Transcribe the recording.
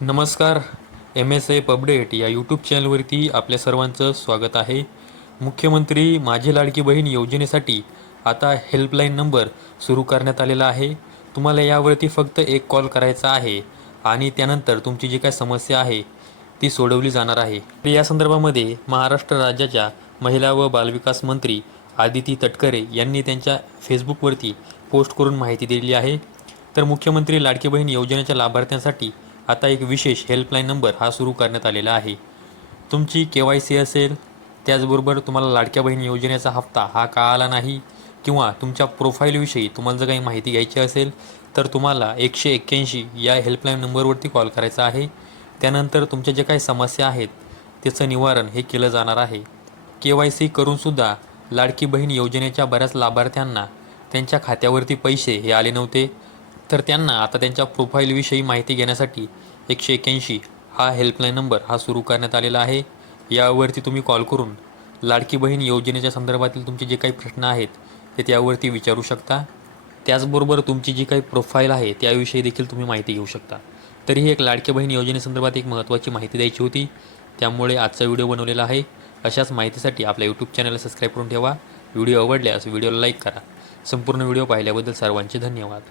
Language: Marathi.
नमस्कार. MSA अपडेट या यूट्यूब चॅनलवरती आपल्या सर्वांचं स्वागत आहे. मुख्यमंत्री माझी लाडकी बहीण योजनेसाठी आता हेल्पलाईन नंबर सुरू करण्यात आलेला आहे. तुम्हाला यावरती फक्त एक कॉल करायचा आहे आणि त्यानंतर तुमची जी काय समस्या आहे ती सोडवली जाणार आहे. तर या संदर्भामध्ये महाराष्ट्र राज्याच्या महिला व बालविकास मंत्री आदिती तटकरे यांनी त्यांच्या फेसबुकवरती पोस्ट करून माहिती दिली आहे. तर मुख्यमंत्री लाडकी बहीण योजनेच्या लाभार्थ्यांसाठी आता एक विशेष हेल्पलाईन नंबर हा सुरू करण्यात आलेला आहे. तुमची KYC असेल, त्याचबरोबर तुम्हाला लाडक्या बहीण योजनेचा हप्ता हा का आला नाही किंवा तुमच्या प्रोफाईलविषयी तुम्हाला जर काही माहिती घ्यायची असेल तर तुम्हाला 181 या हेल्पलाईन नंबरवरती कॉल करायचा आहे. त्यानंतर तुमच्या ज्या काही समस्या आहेत त्याचं निवारण हे केलं जाणार आहे. KYC करूनसुद्धा लाडकी बहीण योजनेच्या बऱ्याच लाभार्थ्यांना त्यांच्या खात्यावरती पैसे हे आले नव्हते. तर त्यांना आता त्यांच्या प्रोफाईलविषयी माहिती घेण्यासाठी 181 हा हेल्पलाईन नंबर हा सुरू करण्यात आलेला आहे. यावरती तुम्ही कॉल करून लाडकी बहीण योजनेच्या संदर्भातील तुमचे जे काही प्रश्न आहेत ते त्यावरती विचारू शकता. त्याचबरोबर तुमची जी काही प्रोफाईल आहे त्याविषयी देखील तुम्ही माहिती घेऊ शकता. तरी ही एक लाडकी बहीण योजनेसंदर्भात एक महत्त्वाची माहिती द्यायची होती, त्यामुळे आजचा व्हिडिओ बनवलेला आहे. अशाच माहितीसाठी आपल्या यूट्यूब चॅनलला सबस्क्राईब करून ठेवा. व्हिडिओ आवडल्यास व्हिडिओला लाईक करा. संपूर्ण व्हिडिओ पाहिल्याबद्दल सर्वांचे धन्यवाद.